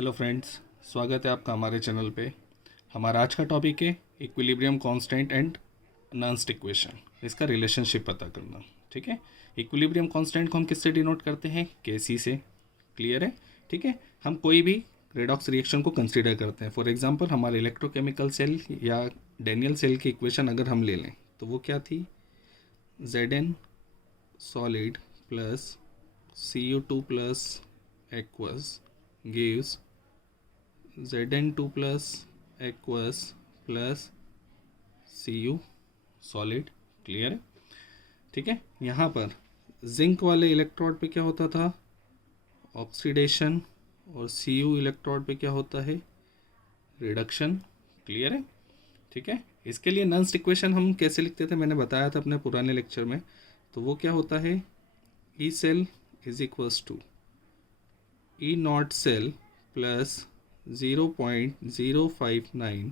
Hello friends, स्वागत है आपका हमारे चैनल पे। हमारा आज का टॉपिक है equilibrium constant and Nernst equation, इसका रिलेशनशिप पता करना। ठीक है, इक्विलिब्रियम कांस्टेंट को हम किससे डिनोट करते हैं? Kc से। क्लियर है? ठीक है, हम कोई भी रेडॉक्स रिएक्शन को कंसीडर करते हैं। फॉर एग्जांपल हमारे इलेक्ट्रोकेमिकल सेल या डेनियल सेल की इक्वेशन अगर हम ले लें तो वो क्या थी? Zn solid plus Cu2 plus aqueous gives Zn2 plus aqueous plus Cu solid। Clear है? ठीक है, यहाँ पर जिंक वाले इलेक्ट्रोड पे क्या होता था? ऑक्सीडेशन। और Cu इलेक्ट्रोड पे क्या होता है? रिडक्शन। क्लियर है? ठीक है, इसके लिए नॉन्स्ट इक्वेशन हम कैसे लिखते थे मैंने बताया था अपने पुराने लेक्चर में। तो वो क्या होता है? E cell is equals to E not cell plus 0.059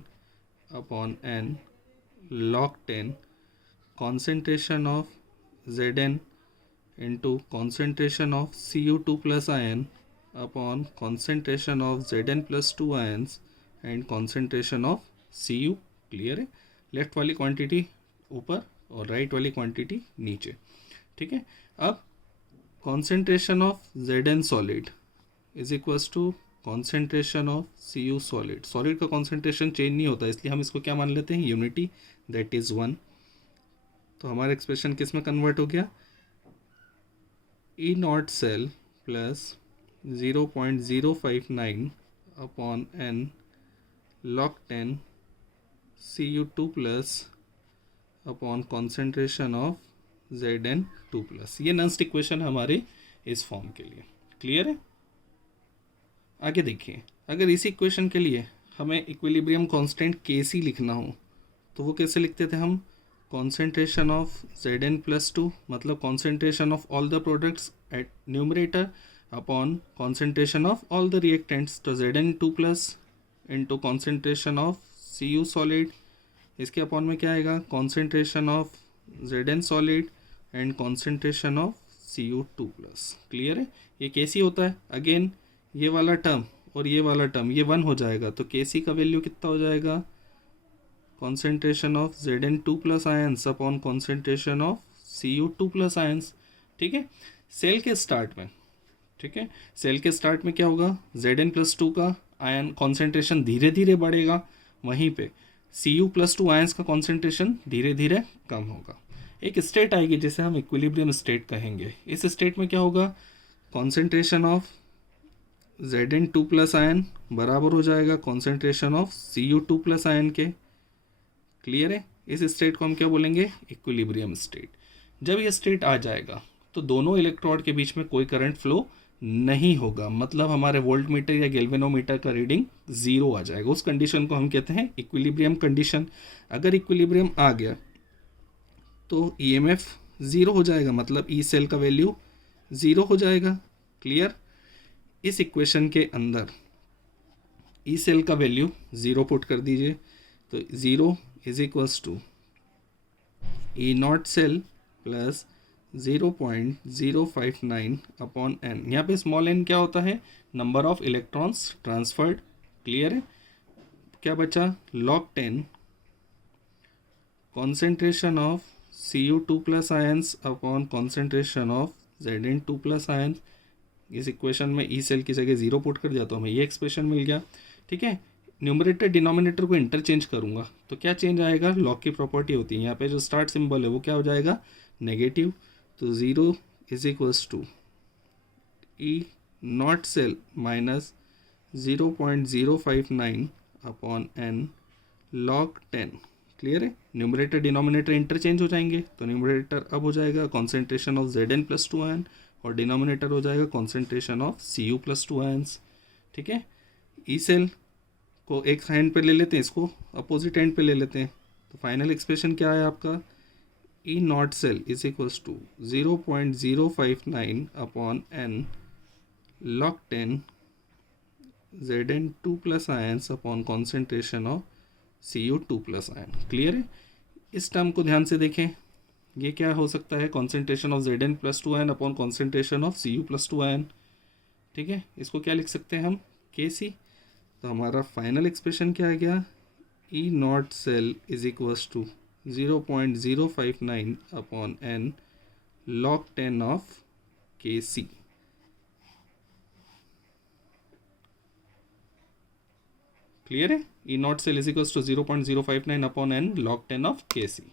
upon N log 10 concentration of Zn into concentration of Cu2 plus ion upon concentration of Zn plus 2 ions and concentration of Cu। Clear है? Left वाली quantity ऊपर और right वाली quantity नीचे। ठीक है, अब concentration of Zn solid is equals to concentration of Cu solid. Solid का कॉन्सेंट्रेशन चेंज नहीं होता, इसलिए हम इसको क्या मान लेते हैं? Unity, that is 1। तो हमारा एक्सप्रेशन किस में कन्वर्ट हो गया? E not cell plus 0.059 upon N log 10 Cu2 plus upon concentration of Zn2 plus. ये नॉन्स्ट इक्वेशन हमारे इस फॉर्म के लिए। क्लियर है? आगे देखिए, अगर इसी इक्वेशन के लिए हमें इक्विलिब्रियम कांस्टेंट Kc लिखना हो तो वो कैसे लिखते थे हम? कॉन्सेंट्रेशन ऑफ Zn प्लस 2 मतलब concentration of all the products at numerator upon concentration of all the reactants. तो Zn2 plus into concentration of Cu solid, इसके अपॉन में क्या आएगा? Concentration of Zn solid and concentration of Cu2 plus. Clear है? ये Kc होता है। Again ये वाला टर्म और ये वाला टर्म ये 1 हो जाएगा, तो Kc का वैल्यू कितना हो जाएगा? Concentration of Zn2 plus ions upon concentration of Cu2 plus ions. ठीक है, सेल के स्टार्ट में, ठीक है, सेल के स्टार्ट में क्या होगा? Zn प्लस 2 का आयन कॉन्सेंट्रेशन धीरे धीरे बढ़ेगा, वहीं पे Cu प्लस 2 आयंस का कॉन्सेंट्रेशन धीरे धीरे कम होगा। एक स्टेट आएगी जिसे हम इक्विलिब्रियम स्टेट कहेंगे। इस स्टेट में क्या होगा? Concentration of Zn2 plus ion बराबर हो जाएगा concentration of Cu2 plus ion के। क्लियर है? इस स्टेट को हम क्या बोलेंगे? Equilibrium state. जब ये स्टेट आ जाएगा तो दोनों इलेक्ट्रोड के बीच में कोई करंट फ्लो नहीं होगा, मतलब हमारे वोल्ट मीटर या गैल्वेनोमीटर का रीडिंग 0 आ जाएगा। उस कंडीशन को हम कहते हैं इक्विलिब्रियम कंडीशन। अगर इक्विलिब्रियम आ गया तो EMF 0 हो जाएगा, मतलब ई सेल का वैल्यू 0 हो जाएगा। क्लियर? इस इक्वेशन के अंदर ई सेल का वैल्यू 0 पुट कर दीजिए, तो 0 is equals to E not cell plus 0.059 upon N. यहाँ पे स्मॉल एन क्या होता है? Number of electrons transferred. Clear है? क्या बचा? log 10 concentration of Cu2 plus ions upon concentration of Zn2 plus ions. इस इक्वेशन में ई सेल की जगह 0 पुट कर दिया तो हमें ये एक्सप्रेशन मिल गया। ठीक है, न्यूमरेटर डिनोमिनेटर को इंटरचेंज करूंगा तो क्या चेंज आएगा? लॉग की प्रॉपर्टी होती है, यहाँ पे जो स्टार्ट सिंबल है वो क्या हो जाएगा? नेगेटिव। तो 0 is equals to E not cell minus 0.059 upon N log 10। Clear है? न्यूमरेटर डिनोमिनेटर इंटरचेंज हो जाएंगे, तो न्यूमरेटर अब हो जाएगा concentration of Zn plus 2 ion और डिनोमिनेटर हो जाएगा concentration of Cu plus 2 ions. ठीक है, ई सेल को एक हैंड पे ले लेते हैं, इसको अपोजिट हैंड पे ले लेते हैं, तो फाइनल एक्सप्रेशन क्या है आपका? E not cell is equals to 0.059 upon N log 10 Zn2 plus ions upon concentration of Cu2 plus ion. Clear है? इस टर्म को ध्यान से देखें, ये क्या हो सकता है? Concentration of Zn plus 2 ion upon concentration of Cu plus 2 ion. ठीक है, इसको क्या लिख सकते हैं हम? के सी। तो हमारा फाइनल एक्सप्रेशन क्या आ गया, E not cell is equals to 0.059 upon N log 10 of K C. Clear है, E not cell is equals to 0.059 upon N log 10 of K C.